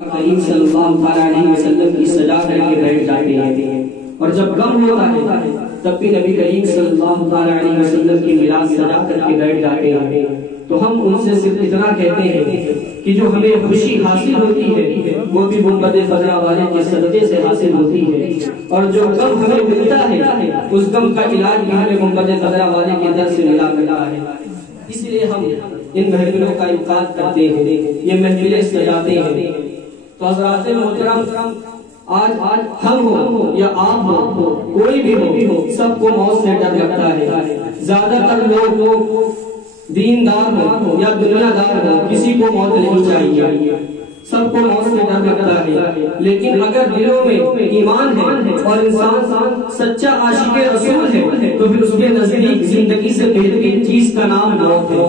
کریم صلی اللہ علیہ وسلم کی سجا کر کے بیٹھ جاتے ہیں، اور جب غم ہوتا ہے تب بھی نبی کریم صلی اللہ علیہ وسلم کی میراث سجا کر کے بیٹھ جاتے ہیں۔ تو ہم ان سے صرف اتنا کہتے ہیں کہ جو ہمیں خوشی حاصل ہوتی ہے وہ بھی گنبد خضرا والے کے صدقے سے حاصل ہوتی ہے، اور جو غم ہمیں ملتا ہے اس غم کا علاج بھی ہمیں گنبد خضرا والے کے در سے ملا کرتا ہے۔ اس لیے ہم ان محفلوں کا انعقاد کرتے ہیں، یہ محفلیں سجاتے ہیں۔ تو حضرات محترم، آج ہم ہو یا آپ ہو، کوئی بھی ہو، سب کو موت سے ڈر لگتا ہے۔ زیادہ تر لوگ دیندار ہو یا دنیا دار ہو، کسی کو موت نہیں چاہیے، سب کو موت سے ڈر لگتا ہے۔ لیکن اگر دلوں میں ایمان ہے اور انسان سچا عاشق رسول ہے تو پھر اس کے نزدیک زندگی سے بہترین چیز کا نام موت ہے۔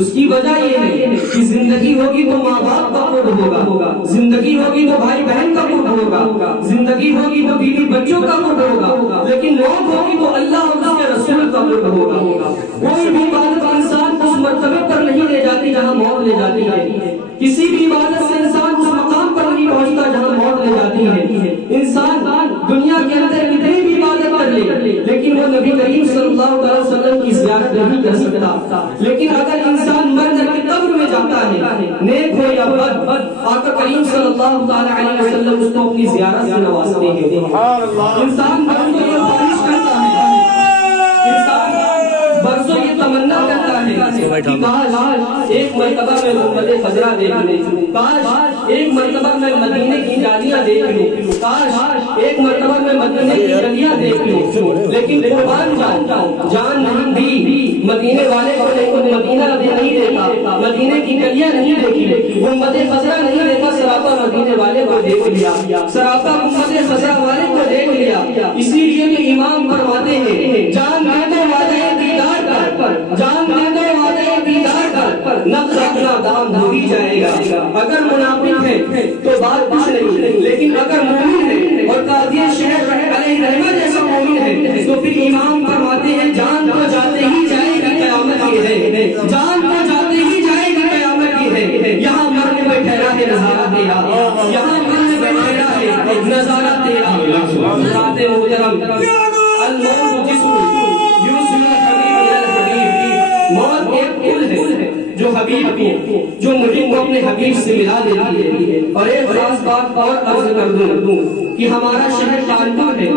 اس کی وجہ یہ ہے کہ زندگی ہوگی تو ماں باپ کا قرب ہوگا، زندگی ہوگی تو بھائی بہن کا قرب ہوگا، زندگی ہوگی تو بیوی بچوں کا قرب ہوگا، لیکن موت ہوگی تو اللہ اور اس کے رسول کا قرب ہوگا۔ کوئی بھی عبادت انسان اس مرتبے پر نہیں لے جاتی جہاں موت لے جاتی ہے، کسی بھی عبادت سے انسان اس مقام پر نہیں پہنچتا جہاں موت لے جاتی ہے۔ انسان دنیا کے اندر کتنی بھی عبادت کر لے لیکن وہ نبی کریم صلی اللہ علیہ وسلم کی زیارت نہیں کر سکتا۔ لیکن اگر انسان مر کر کے قبر میں جاتا ہے، نیک ہو یا بد، آقا کریم صلی اللہ علیہ وسلم اس کو اپنی زیارت سے نوازتے ہیں۔ انسان برسوں یہ خواہش کرتا ہے، انسان برسوں یہ تمنا کرتا ہے کہ کاش ایک مرتبہ میں گنبد خضرا دیکھ لوں، کاش ایک مرتبہ میں مدینے کی جالیاں دیکھ لوں، کاش ایک مرتبہ میں مدینے کی گلیاں دیکھ لوں۔ لیکن قربان جان نہیں دی مدینے والے کو، لیکن مدینہ نہیں دیکھا، مدینے کی گلیاں نہیں دیکھی، گنبد خضرا نہیں دیکھا، سراپا مدینے والے کو دیکھ لیا، سراپا گنبد خضرا والے کو دیکھ لیا۔ اسی لیے کہ امام فرماتے ہیں جان دینے والے دیدار پر، جان دینے والے دیدار پر نقص اپنا دام بھول جائے گا۔ اگر منافق ہے تو بات کچھ نہیں، لیکن اگر مومن ہے اور قاضی شہر علیہ رحمہ جیسا مومن ہے تو پھر امام فرماتے ہیں جان تو جاتے ہی جائے گی قیامت کی ہے، جان تو جاتے ہی جائے گی قیامت کی ہے۔ یہاں مرنے میں ٹھہرا ہے نظارہ تیرا، یہاں مرنے میں ٹھہرا ہے نظارہ تیرا۔ حضرات محترم، الموت جسم یوسف حبیب الحبیب، موت ایک پل ہے جو حبیب کو، جو محب کو اپنے حبیب سے ملا دیتی ہے۔ اور ایک خاص بات اور عرض کر دوں کہ ہمارا شہر کانپور ہے،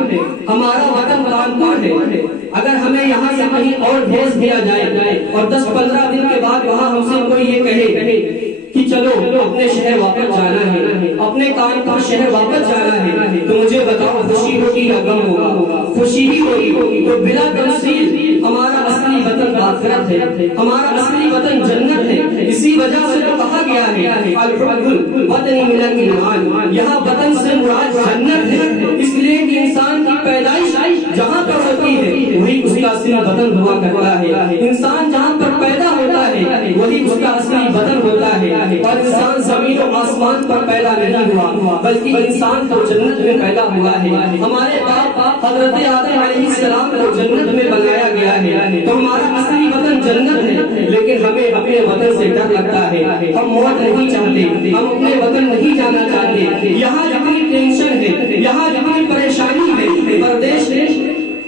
ہمارا وطن کانپور ہے۔ اگر ہمیں یہاں سے کہیں اور بھیج دیا جائے اور 10-15 دن کے بعد وہاں ہم سے کوئی یہ کہے کہ چلو اپنے شہر واپس جانا ہے، اپنے کانپور شہر واپس جانا ہے، تو مجھے بتاؤ خوشی ہوگی یا غم ہوگا؟ خوشی ہی ہوگی۔ تو بلا تفصیل ہمارا اصلی وطن آخرت ہے، ہمارا اصلی وطن جنت ہے۔ اسی وجہ سے تو کہا گیا ہے الحب الوطن من الایمان، یہاں وطن سے مراد جنت ہے۔ اس لیے کہ انسان کی پیدائش جہاں پر ہوتی ہے وہی اس کا اصلی وطن ہوا کرتا ہے، انسان جہاں پر پیدا ہوتا ہے وہی اس کا اصلی وطن ہوتا ہے۔ اور انسان زمین و آسمان پر پیدا نہیں ہوا بلکہ انسان تو جنت میں پیدا ہوا ہے۔ ہمارے باپ حضرت آدم علیہ السلام کو جنت میں بنایا گیا ہے، تو ہمارا اصلی وطن جنت ہے۔ لیکن ہمیں اپنے وطن سے ڈر لگتا ہے، ہم موت نہیں چاہتے، ہم اپنے وطن نہیں جانا چاہتے۔ یہاں جتنی ٹینشن ہے، یہاں جتنی پریشانی ہے، پردیش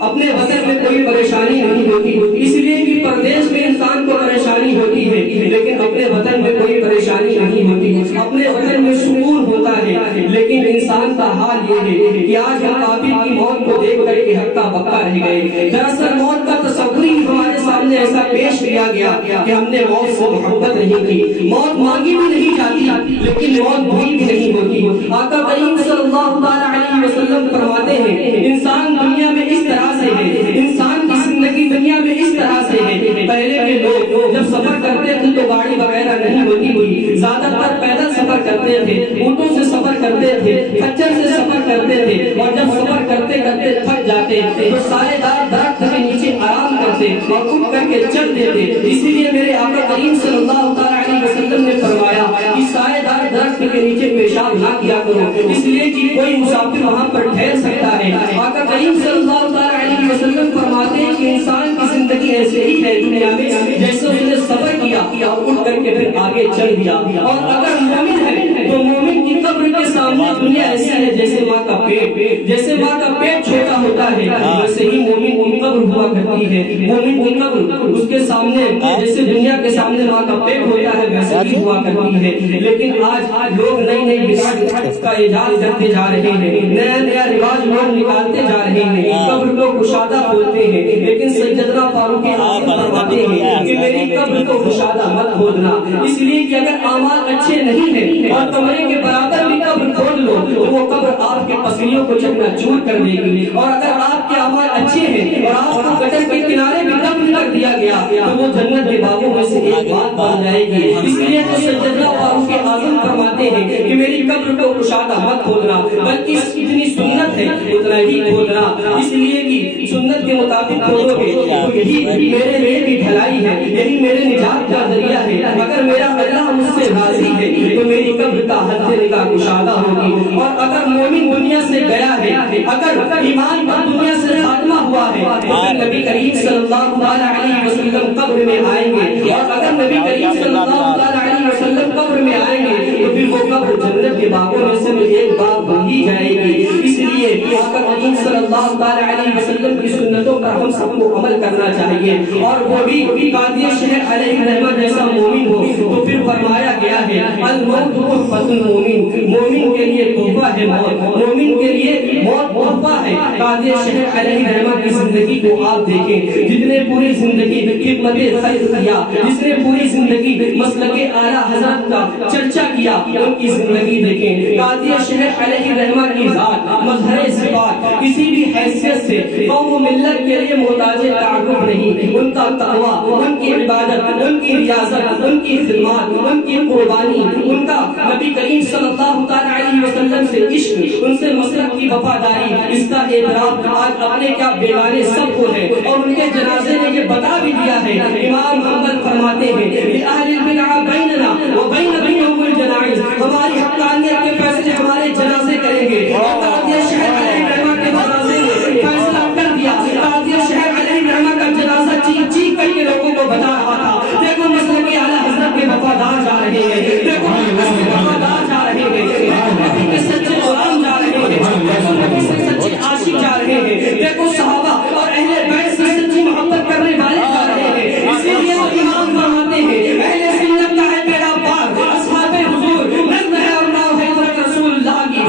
اپنے وطن میں کوئی پریشانی نہیں ہوتی، اس لیے کہ پردیش میں انسان کو پریشانی ہوتی ہے لیکن اپنے وطن میں کوئی پریشانی نہیں ہوتی، اپنے وطن میں سکون ہوتا ہے۔ لیکن انسان کا حال یہ ہے کہ آج ہم کافر کی موت کو دیکھ کر کے ہکا بکا رہ گئے۔ دراصل موت کا تصور ہی ہمارے سامنے ایسا پیش کیا گیا کہ ہم نے موت سے محبت نہیں کی، موت مانگی بھی نہیں جاتی لیکن موت بھول بھی نہیں ہوتی۔ آقا کریم صلی اللہ علیہ وسلم فرماتے ہیں انسان دنیا میں اس طرح سے ہے، انسان کی زندگی دنیا میں اس طرح سے ہے۔ پہلے کے لوگ جب سفر کرتے تھے تو گاڑی وغیرہ نہیں ہوتی تھی، زیادہ تر پیدل سفر کرتے تھے، اونٹوں سے سفر کرتے تھے، کچر سے سفر کرتے تھے، اور جب سفر کرتے کرتے تھک جاتے تو سائے دار درخت کے نیچے آرام کرتے اور اٹھ کر کے چل دیتے۔ اسی لیے میرے آقا کریم صلی اللہ علیہ وسلم نے فرمایا کہ سائے دار درخت کے نیچے پیشاب نہ کیا کرو، اس لیے کہ کوئی مسافر وہاں پر ٹھہر سکتا ہے۔ آقا کریم صلی اللہ علیہ علیہ وسلم فرماتے ہیں کہ انسان کی زندگی ایسے ہی ہے دنیا میں جیسے اس نے صبر کیا اور اٹھ کر کے پھر آگے چل دیا. اور اگر مومن ہے تو مومن کی قبر کے سامنے دنیا ایسی ہے جیسے ماں کا پیٹ, جیسے ماں کا پیٹ چھوٹا ہوتا ہے ویسے ہی مومن کی قبر ہوا کرتی ہے. مومن کی قبر اس کے سامنے جیسے دنیا کے سامنے ماں کا پیٹ ہوتا ہے ویسے ہی ہوا کرتی ہے. لیکن آج لوگ نئی نئی بدعت کا ایجاد کرتے جا رہے ہیں, نیا نیا رواج لوگ نکالتے جا رہے ہیں, قبر کو کشادہ بولتے ہیں. لیکن سیدنا فاروق اعظم فرماتے ہیں کہ میری قبر کو کشادہ مت کھودنا, اس لیے کہ اگر اعمال اچھے نہیں ہیں اور کمرے کے برابر بھی قبر کھود لو تو وہ قبر آپ کے پسلیوں کو چکنا چور کر دے گی. اور اگر آپ کے اعمال اچھے ہیں اور آپ کو گٹر کے کنارے بھی دفن کر دیا گیا تو وہ جنت کے باغوں میں سے ایک بات بن جائے گی. اس لیے تو سیدنا فاروق اعظم فرماتے ہیں کہ میری قبر کو کشادہ مت کھودنا بلکہ اتنی سنت ہے اتنا ہی کھودنا, اس لیے کہ سنت کے مطابق کھودو گے تو یہی میرے لیے بھی بھلائی ہے, یہی میرے نجات کا ذریعہ ہے. اگر میرا اللہ مجھ سے راضی ہے تو میری قبر کا حد نگاہ کشادہ ہوگی. اور اگر مومن دنیا سے گیا ہے, اگر ایمان پر دنیا سے خاتمہ ہوا ہے تو پھر نبی کریم صلی اللہ علیہ وسلم قبر میں آئیں گے. اور اگر نبی کریم صلی اللہ علیہ وسلم قبر میں آئیں گے تو پھر وہ قبر جنت کے باغوں میں سے ایک باغ بنی جائے گی. اس لیے آقا کریم صلی اللہ علیہ وسلم کی سنتوں پر ہم سب کو عمل کرنا چاہیے. اور وہ بھی قاضی شہر علیہ الرحمہ جیسا مومن ہو تو پھر فرمایا گیا ہے الموت تحفۃ المومن, مومن کے لیے تحفہ ہے موت, مومن کے لیے موت تحفہ ہے. قاضی شہر علیہ الرحمہ کی زندگی کو آپ دیکھیں, جس نے پوری زندگی خدمت خیر کیا, جس نے پوری زندگی مسلک اعلیٰ حضرت کا چرچا کیا, ان کی زندگی دیکھیں. قاضی شہر علیہ الرحمہ کی ذات مظہر صفات کسی بھی حیثیت سے قوم و ملت کے لیے محتاج تعارف نہیں. ان کا تقویٰ, ان کی عبادت, ان کی ریاضت, ان کی خدمات, ان کی قربانی, ان کا نبی کریم صلی اللہ علیہ وسلم سے عشق, ان سے مسلک کی وفاداری, اس کا اعتراف آج اپنے کیا بیگانے سب کو ہے. اور ان کے جنازے نے یہ بتا بھی دیا ہے, امام حنبل فرماتے ہیں لِأَهْلِ الْبِدْعَ بَيْنَنَا وَبَيْنَ بَيْنَهُمُ الْجَنَائِزُ, ہماری حقانیت کے فیصلے ہمارے جنازے کریں گے. اور قاضی شہر علیہ الرحمہ کے جنازے نے فیصلہ کر دیا. قاضی شہر علیہ الرحمہ کا جنازہ چیخ چیخ کر کے لوگوں کو بتا رہا تھا دیکھو مسلک اعلیٰ حضرت کے وفادار جا رہے ہیں, دیکھو مسلک کے وفادار جا رہے ہیں, دیکھو نبی کے سچے غلام جا رہے ہیں, دیکھو نبی سے سچے عاشق جا رہے ہیں, دیکھو صحابہ اور اہل بیت سے سچی محبت کرنے والے جا رہے ہیں. اسی لیے وہ امام فرماتے ہیں اہل سنت کا ہے میرا پاک, اصحاب حضور نظم ہے اور نام ہے حضرت رسول اللہ کی.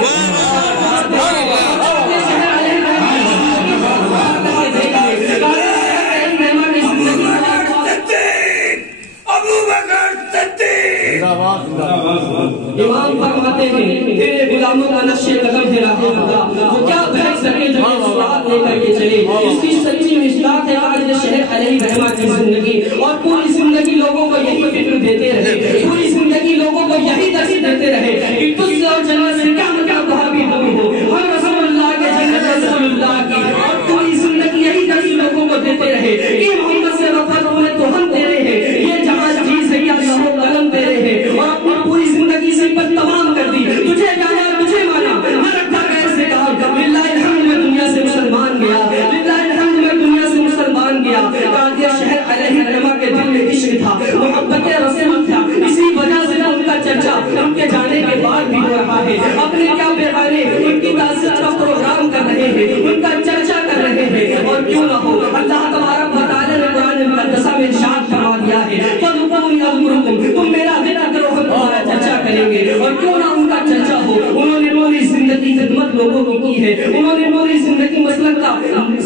امام فرماتے ہیں تیرے غلاموں کا نقش قدم ہے راہ خدا, وہ کیا بھیج سکے جو یہ سرات لے کر کے چلے. اس کی سچی مشتاق ہے قاضی شہر علیہ الرحمہ کی زندگی, اور پوری زندگی لوگوں کو یہی فکر دیتے رہے, پوری زندگی لوگوں کو یہی درس دیتے رہے کہ تجھ سے اور جنت سے کیا مطلب بھابی دور ہو, ہم رسول اللہ کے جنت رسول اللہ کی. اور پوری زندگی یہی درس لوگوں کو دیتے رہے کہ محمد سے وفات ہوئے تو ہم تیرے ہیں, یہ جہاں چیز ہے یا لہو قلم تیرے ہیں. اور اپنی پوری زندگی سے پر تمام کر دی, تجھے جانا تجھے مانا, نہ رکھا غیر سے کہا للہ الحمد میں دنیا سے مسلمان گیا, للہ الحمد میں دنیا سے مسلمان گیا. قاضی شہر علیہ الرحمہ کے دل میں عشق تھا, محبت رسول تھا, اسی وجہ سے ان کا چرچا ان کے جانے کے بعد بھی ہو رہا ہے. اپنے کیا بیگانے ان کی تعزیت کا پروگرام کر رہے ہیں, ان کا چرچا کر رہے ہیں. اور کیوں نہ ہو, اللہ تبارک و تعالی نے قرآن مقدسہ میں ارشاد فرما دیا ہے فَذْكُرُونِي أَذْكُرْكُمْ, تم میرا ذکر کرو ہم تمہارا چرچا کریں گے. اور کیوں نہ ان کا چرچا ہو, انہوں نے پوری زندگی خدمت لوگوں کی ہے, انہوں نے پوری زندگی مسلک کا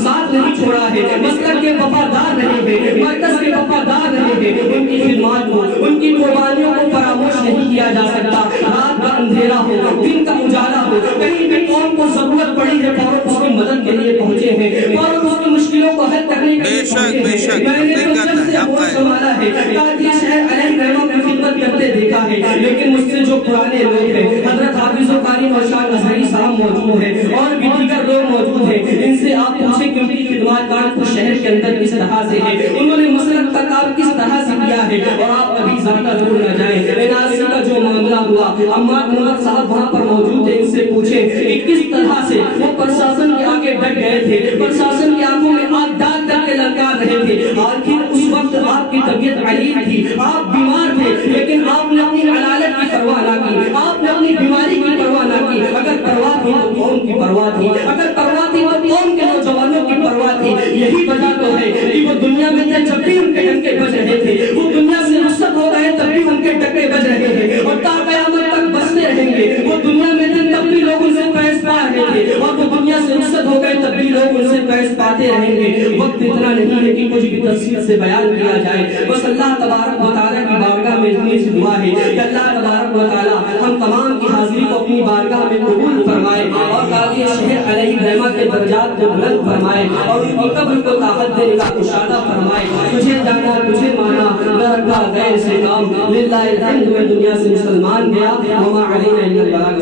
ساتھ نہیں چھوڑا ہے, مسلک کے وفادار رہے ہیں, مرکز کے وفادار رہے ہیں. ان کی خدمات کو, ان کی قربانیوں کو فراموش نہیں کیا جا سکتا. رات کا اندھیرا ہو, دن کا اجالا ہو, کہیں بھی قوم کو ضرورت پڑی ہے فوراً اس کی مدد کے لیے پہنچے ہیں, فوراً اس کی مشکلوں کو حل کرنے کے لیے پہنچے ہیں. میں نے تو جب سے بہت سنبھالا ہے, قاضی شہر علیہ الرحمہ کی خدمت کرتے دیکھا ہے, لیکن مجھ سے جو پرانے لوگ ہیں, حضرت حافظ و قاری نوشاد ازہری صاحب موجود ہیں اور بھی دیگر لوگ موجود ہیں, ان سے آپ پوچھیں کہ ان کی خدمات کانپور شہر کے اندر کس طرح سے ہے, انہوں نے مسلک کا کام کس طرح سے کیا ہے. اور آپ کبھی زیادہ دور نہ جائیں, NRC کا جو معاملہ ہوا, عمار محمد صاحب وہاں پر موجود تھے, ان سے پوچھیں کہ کس طرح سے وہ پرشاسن کے آگے ڈٹ گئے تھے, پرشاسن کی آنکھوں میں کی پرواہ تھی، اگر پرواہ تھی تو قوم کے نوجوانوں کی پرواہ تھی۔ یہی وجہ تو ہے کہ وہ دنیا میں تھے جب بھی ان کے ڈنکے بج رہے تھے، وہ دنیا سے رخصت ہو رہے تب بھی ان کے ڈنکے بج رہے تھے، اور تا قیامت تک بجتے رہیں گے۔ وہ دنیا میں تھے تب بھی لوگ ان سے فیض پا رہے تھے، اور وہ دنیا سے رخصت ہو گئے تب بھی لوگ ان سے فیض پاتے رہیں گے۔ وقت اتنا نہیں ہے کہ کچھ بھی تفصیل سے بیان کیا جائے، بس اللہ تبارک و تعالیٰ کی بارگاہ میں اتنی سی دعا ہے کہ اللہ تبارک و تعالیٰ ہم تمام کی حاضری کو اپنی بارگاہ میں قبول فرمائے، اور قاضی شیخ علیہ الرحمہ کے درجات کو بلند فرمائے، اور ان کی قبر کو طاقت دینے کا اشارہ فرمائے۔ تجھے جانا تجھے مانا نہ رکھا غیر سے کام، للہ الحمد میں دنیا سے مسلمان گیا، وما علینا الا البلاغ۔